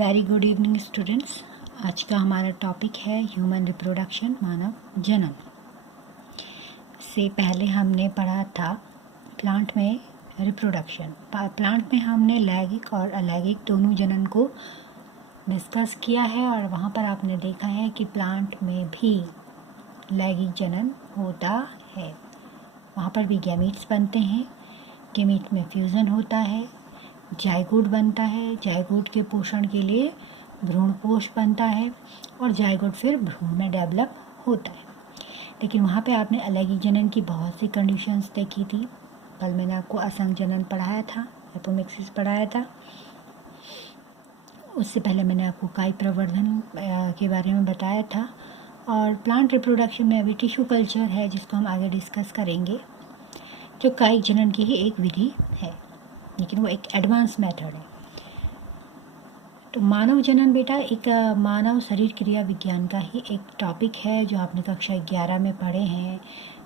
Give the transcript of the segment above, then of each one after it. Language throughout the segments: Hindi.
Very good evening students. आज का हमारा टॉपिक है ह्यूमन रिप्रोडक्शन, मानव जनन। से पहले हमने पढ़ा था प्लांट में रिप्रोडक्शन। प्लांट में हमने लैंगिक और अलैंगिक दोनों जनन को डिस्कस किया है और वहाँ पर आपने देखा है कि प्लांट में भी लैंगिक जनन होता है। वहाँ पर भी गैमीट्स बनते हैं, गैमीट में फ्यूज़न होता है, जाइगोट बनता है, जाइगोट के पोषण के लिए भ्रूणपोष बनता है और जाइगोट फिर भ्रूण में डेवलप होता है। लेकिन वहाँ पे आपने अलैंगिक जनन की बहुत सी कंडीशंस देखी थी। कल मैंने आपको असंग जनन पढ़ाया था, एपोमिक्सिस पढ़ाया था। उससे पहले मैंने आपको काई प्रवर्धन के बारे में बताया था। और प्लांट रिप्रोडक्शन में अभी टिश्यू कल्चर है जिसको हम आगे डिस्कस करेंगे, जो कायिक जनन की ही एक विधि है, लेकिन वो एक एडवांस मेथड है। तो मानव जनन बेटा एक मानव शरीर क्रिया विज्ञान का ही एक टॉपिक है जो आपने कक्षा 11 में पढ़े हैं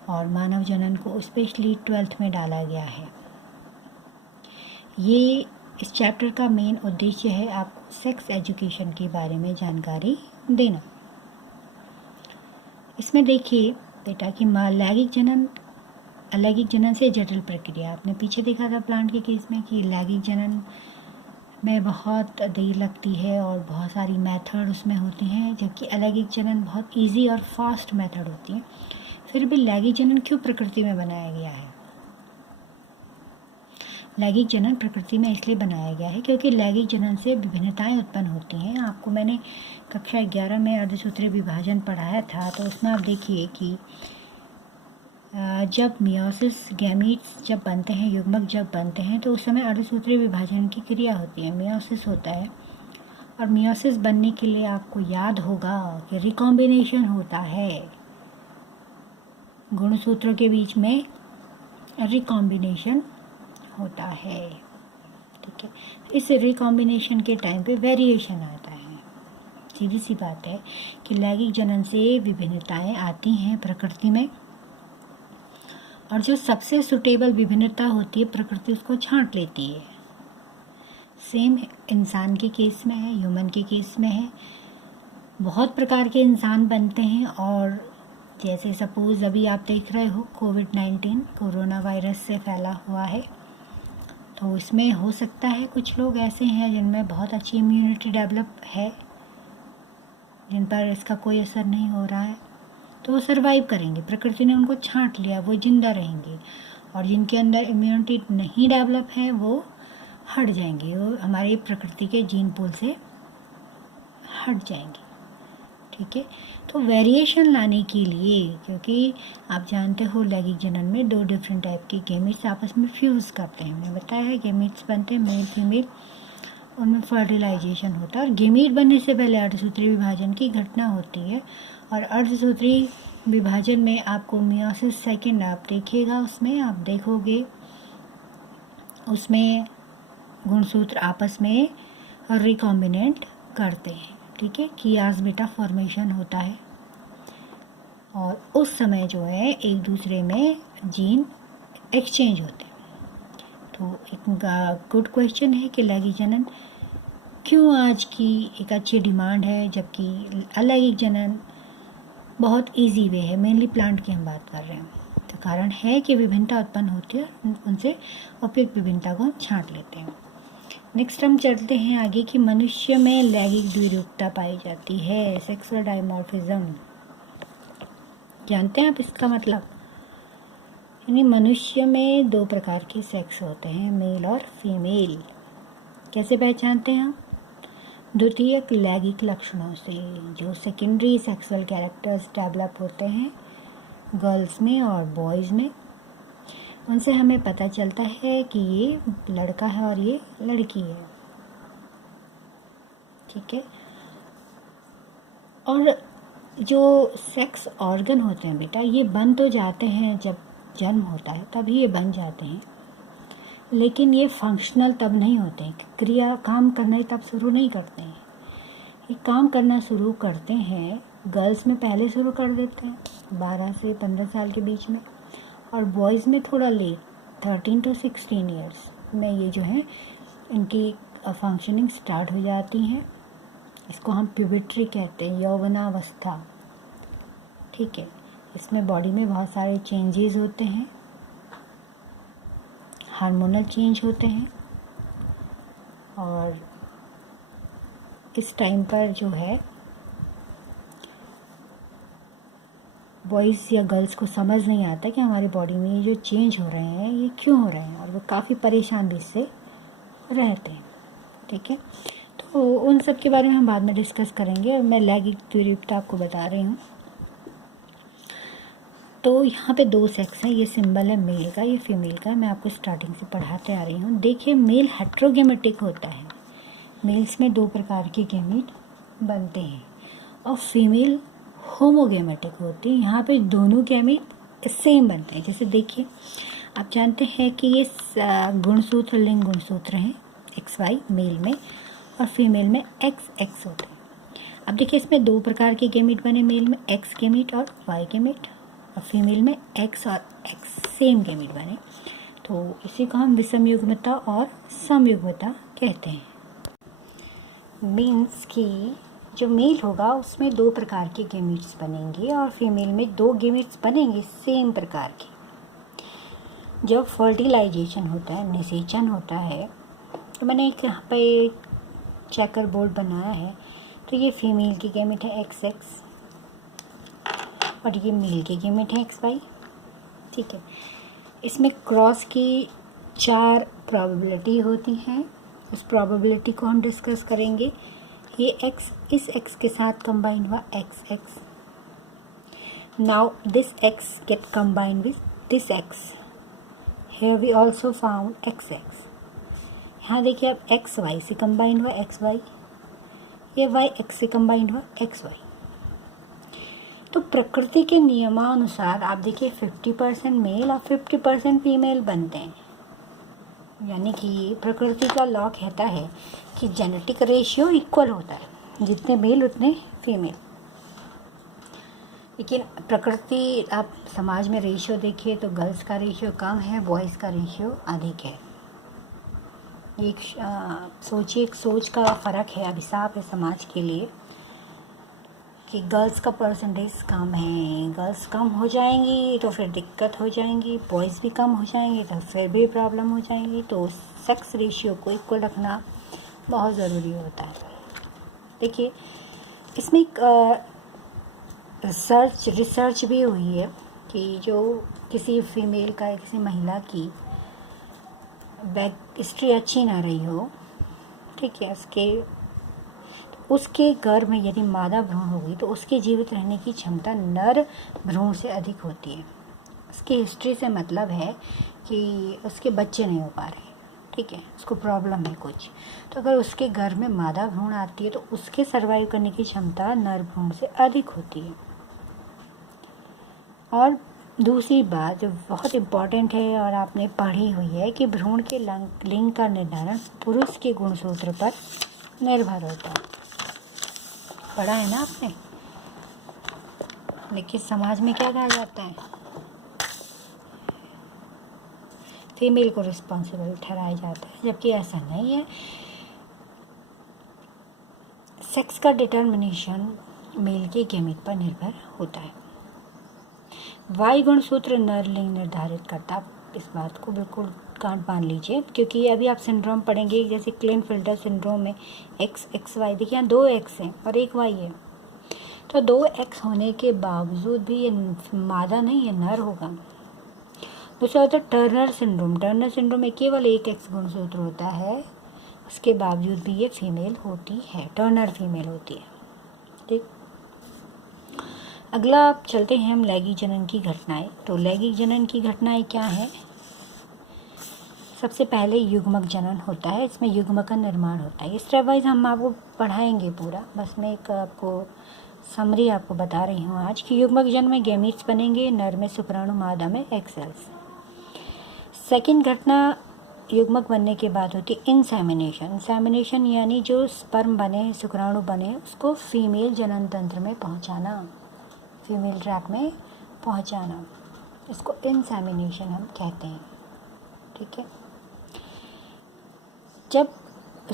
और मानव जनन को स्पेशली 12th में डाला गया है। ये इस चैप्टर का मेन उद्देश्य है आपको सेक्स एजुकेशन के बारे में जानकारी देना। इसमें देखिए बेटा कि लैंगिक जनन अलैंगिक जनन से जटिल प्रक्रिया। आपने पीछे देखा था प्लांट के केस में कि लैंगिक जनन में बहुत देर लगती है और बहुत सारी मेथड उसमें होती हैं, जबकि अलैंगिक जनन बहुत इजी और फास्ट मेथड होती है। फिर भी लैंगिक जनन क्यों प्रकृति में बनाया गया है? लैंगिक जनन प्रकृति में इसलिए बनाया गया है क्योंकि लैंगिक जनन से विभिन्नताएं उत्पन्न होती हैं। आपको मैंने कक्षा 11 में अर्धसूत्रीय विभाजन पढ़ाया था, तो उसमें आप देखिए कि जब मियोसिस गैमीट्स जब बनते हैं, युग्मक जब बनते हैं, तो उस समय अर्धसूत्रीय विभाजन की क्रिया होती है, मियोसिस होता है। और मियोसिस बनने के लिए आपको याद होगा कि रिकॉम्बिनेशन होता है, गुणसूत्रों के बीच में रिकॉम्बिनेशन होता है। ठीक है, इस रिकॉम्बिनेशन के टाइम पे वेरिएशन आता है। सीधी सी बात है कि लैंगिक जनन से विभिन्नताएं आती हैं प्रकृति में, और जो सबसे सुटेबल विभिन्नता होती है प्रकृति उसको छांट लेती है। सेम इंसान के केस में है, ह्यूमन के केस में है। बहुत प्रकार के इंसान बनते हैं और जैसे सपोज अभी आप देख रहे हो कोविड-19 कोरोना वायरस से फैला हुआ है, तो इसमें हो सकता है कुछ लोग ऐसे हैं जिनमें बहुत अच्छी इम्यूनिटी डेवलप है, जिन पर इसका कोई असर नहीं हो रहा है, तो वो सर्वाइव करेंगे। प्रकृति ने उनको छांट लिया, वो जिंदा रहेंगे। और जिनके अंदर इम्यूनिटी नहीं डेवलप है वो हट जाएंगे, वो हमारे प्रकृति के जीन पूल से हट जाएंगे। ठीक है, तो वेरिएशन लाने के लिए, क्योंकि आप जानते हो लैंगिक जनन में 2 डिफरेंट टाइप के गैमीट्स आपस में फ्यूज़ करते हैं। मैंने बताया है गैमीट्स बनते हैं मेल फीमेल, उनमें फर्टिलाइजेशन होता है। और गैमीट बनने से पहले अर्धसूत्रीय विभाजन की घटना होती है, और अर्धसूत्रीय विभाजन में आपको मियोसिस सेकेंड आप देखिएगा, उसमें आप देखोगे उसमें गुणसूत्र आपस में रिकॉम्बिनेंट करते हैं। ठीक है, कियास बीटा फॉर्मेशन होता है और उस समय जो है एक दूसरे में जीन एक्सचेंज होते हैं। तो एक गुड क्वेश्चन है कि लैंगिक जनन क्यों आज की एक अच्छी डिमांड है, जबकि अलैंगिक जनन बहुत इजी वे है। मेनली प्लांट की हम बात कर रहे हैं, तो कारण है कि विभिन्नता उत्पन्न होती है, उनसे उपयुक्त विभिन्नता को हम छांट लेते हैं। नेक्स्ट हम चलते हैं आगे कि मनुष्य में लैंगिक द्विरूपता पाई जाती है, सेक्सुअल डायमॉर्फिज्म। जानते हैं आप इसका मतलब? यानी मनुष्य में 2 प्रकार के सेक्स होते हैं, मेल और फीमेल। कैसे पहचानते हैं हम? द्वितीयक लैंगिक लक्षणों से, जो सेकेंडरी सेक्सुअल कैरेक्टर्स डेवलप होते हैं गर्ल्स में और बॉयज़ में, उनसे हमें पता चलता है कि ये लड़का है और ये लड़की है। ठीक है, और जो सेक्स ऑर्गन होते हैं बेटा, ये बन तो जाते हैं जब जन्म होता है, तभी ये बन जाते हैं, लेकिन ये फंक्शनल तब नहीं होते हैं, क्रिया काम करना तब शुरू नहीं करते हैं। ये काम करना शुरू करते हैं गर्ल्स में पहले शुरू कर देते हैं 12 से 15 साल के बीच में, और बॉयज़ में थोड़ा लेट 13 to 16 ईयर्स में ये जो है इनकी फंक्शनिंग स्टार्ट हो जाती हैं। इसको हम प्यूबर्टी कहते हैं, यौवनावस्था। ठीक है, इसमें बॉडी में बहुत सारे चेंजेस होते हैं, हार्मोनल चेंज होते हैं, और इस टाइम पर जो है बॉयज़ या गर्ल्स को समझ नहीं आता कि हमारी बॉडी में ये जो चेंज हो रहे हैं ये क्यों हो रहे हैं, और वो काफ़ी परेशान भी इससे रहते हैं। ठीक है, तो उन सब के बारे में हम बाद में डिस्कस करेंगे, और मैं लैंगिक द्विरूपता आपको बता रही हूँ। तो यहाँ पे 2 सेक्स हैं, ये सिंबल है मेल का, ये फीमेल का। मैं आपको स्टार्टिंग से पढ़ाते आ रही हूँ। देखिए, मेल हेट्रोगेमेटिक होता है, मेल्स में 2 प्रकार के गैमीट बनते हैं, और फीमेल होमोगेमेटिक होती है। यहाँ पे दोनों गैमीट सेम बनते हैं। जैसे देखिए, आप जानते हैं कि ये गुणसूत्र लिंग गुणसूत्र हैं, XY मेल में, और फीमेल में XX होते हैं। अब देखिए, इसमें 2 प्रकार के गैमीट बने, मेल में X गैमीट और Y गैमीट, और फीमेल में X और X सेम गैमीट बने। तो इसी को हम विषम युग्मता और समयुग्मता कहते हैं। मीन्स कि जो मेल होगा उसमें 2 प्रकार के गैमीट्स बनेंगे, और फीमेल में 2 गैमीट्स बनेंगे सेम प्रकार के। जब फर्टिलाइजेशन होता है, निषेचन होता है, तो मैंने एक यहाँ पे चेकर बोर्ड बनाया है। तो ये फीमेल की गैमीट है XX, और ये मेल की गैमीट है XY। ठीक है, इसमें क्रॉस की 4 प्रोबेबिलिटी होती हैं, उस प्रोबेबिलिटी को हम डिस्कस करेंगे। ये X इस X के साथ कंबाइन हुआ XX, now this X get combine with this X, here we also found XX। यहाँ देखिए, अब X Y से कंबाइन हुआ XY, ये Y X से कंबाइन हुआ XY। तो प्रकृति के नियमानुसार आप देखिए 50% मेल और 50% फीमेल बनते हैं, यानी कि प्रकृति का लॉ कहता है कि जेनेटिक रेशियो इक्वल होता है, जितने मेल उतने फीमेल। लेकिन प्रकृति, आप समाज में रेशियो देखिए तो गर्ल्स का रेशियो कम है, बॉयज़ का रेशियो अधिक है। एक सोचिए, एक सोच का फ़र्क है, अभिशाप है समाज के लिए कि गर्ल्स का परसेंटेज कम है, गर्ल्स कम हो जाएंगी तो फिर दिक्कत हो जाएंगी, बॉयज़ भी कम हो जाएंगे तो फिर भी प्रॉब्लम हो जाएंगी। तो सेक्स रेशियो को इक्वल रखना बहुत ज़रूरी होता है। देखिए, इसमें एक रिसर्च भी हुई है कि जो किसी फीमेल का या किसी महिला की बैक हिस्ट्री अच्छी ना रही हो, ठीक है, उसके गर्भ में यदि मादा भ्रूण होगी तो उसके जीवित रहने की क्षमता नर भ्रूण से अधिक होती है। उसकी हिस्ट्री से मतलब है कि उसके बच्चे नहीं हो पा रहे, ठीक है, उसको प्रॉब्लम है कुछ, तो अगर उसके गर्भ में मादा भ्रूण आती है तो उसके सर्वाइव करने की क्षमता नर भ्रूण से अधिक होती है। और दूसरी बात जो बहुत इम्पॉर्टेंट है और आपने पढ़ी हुई है कि भ्रूण के लिंग का निर्धारण पुरुष के गुणसूत्र पर निर्भर होता है। पढ़ा है ना आपने? लेकिन समाज में क्या कहा जाता है, फीमेल को रिस्पॉन्सिबल ठहराया जाता है, जबकि ऐसा नहीं है। सेक्स का डिटर्मिनेशन मेल के गैमीट पर निर्भर होता है। वाई गुणसूत्र नर लिंग निर्धारित करता, इस बात को बिल्कुल गांठ बांध लीजिए, क्योंकि अभी आप सिंड्रोम पढ़ेंगे, जैसे क्लिनफिल्टर सिंड्रोम में XY, देखिए यहाँ 2 X हैं और 1 Y है, तो 2 X होने के बावजूद भी ये मादा नहीं, ये नर होगा। दूसरा होता है टर्नर सिंड्रोम। टर्नर सिंड्रोम में केवल 1 X गुणसूत्र होता है, उसके बावजूद भी ये फीमेल होती है, टर्नर फीमेल होती है। ठीक, अगला आप चलते हैं हम लैंगिक जनन की घटनाएं। तो लैंगिक जनन की घटनाएं क्या है? सबसे पहले युग्मक जनन होता है, इसमें युग्मक का निर्माण होता है। स्टेप वाइज हम आपको पढ़ाएंगे पूरा, बस मैं एक आपको समरी आपको बता रही हूँ आज कि युग्मक जनन में गैमीट्स बनेंगे, नर में शुक्राणु, मादा में एग सेल्स। सेकेंड घटना युग्मक बनने के बाद होती है इंसेमिनेशन। इंसेमिनेशन यानी जो स्पर्म बने, शुक्राणु बने, उसको फीमेल जनन तंत्र में पहुँचाना, फीमेल ट्रैक में पहुँचाना, इसको इंसेमिनेशन हम कहते हैं। ठीक है, जब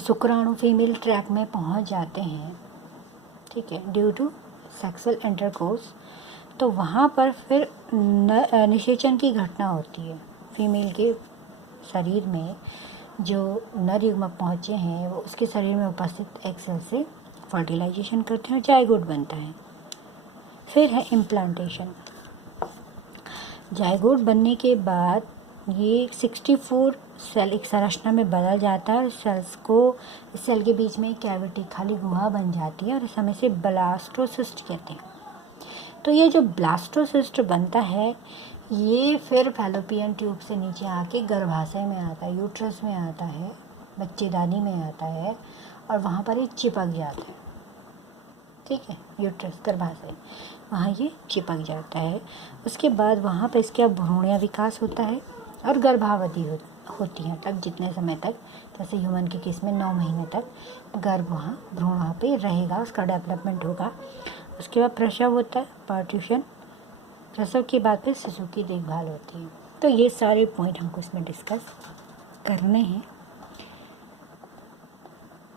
शुक्राणु फीमेल ट्रैक में पहुंच जाते हैं ठीक है, ड्यू टू सेक्सुअल इंटरकोर्स। तो वहाँ पर फिर निषेचन की घटना होती है। फीमेल के शरीर में जो नर युग्मक पहुँचे हैं वो उसके शरीर में उपस्थित एग सेल से फर्टिलाइजेशन करते हैं और जाइगोट बनता है। फिर है इम्प्लांटेशन। जाइगोट बनने के बाद ये 64 सेल एक संरचना में बदल जाता है। सेल्स को इस सेल के बीच में एक कैविटी खाली गुहा बन जाती है और इस समय से ब्लास्टोसिस्ट कहते हैं। तो ये जो ब्लास्टोसिस्ट बनता है ये फिर फैलोपियन ट्यूब से नीचे आके गर्भाशय में आता है, यूट्रस में आता है, बच्चेदानी में आता है और वहाँ पर ये चिपक जाता है। ठीक है, यूट्रस गर्भाशय वहाँ ये चिपक जाता है। उसके बाद वहाँ पर इसका भ्रूण विकास होता है और गर्भावधि होती है तक, जितने समय तक, जैसे ह्यूमन के केस में 9 महीने तक गर्भ वहाँ भ्रूण वहाँ पे रहेगा, उसका डेवलपमेंट होगा। उसके बाद प्रसव होता है, पार्ट्यूशन। प्रसव के बाद फिर शिशु की देखभाल होती है। तो ये सारे पॉइंट हमको इसमें डिस्कस करने हैं।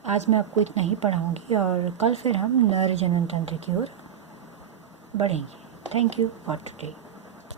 आज मैं आपको इतना ही पढ़ाऊँगी और कल फिर हम नर जनन तंत्र की ओर बढ़ेंगे। Thank you for today.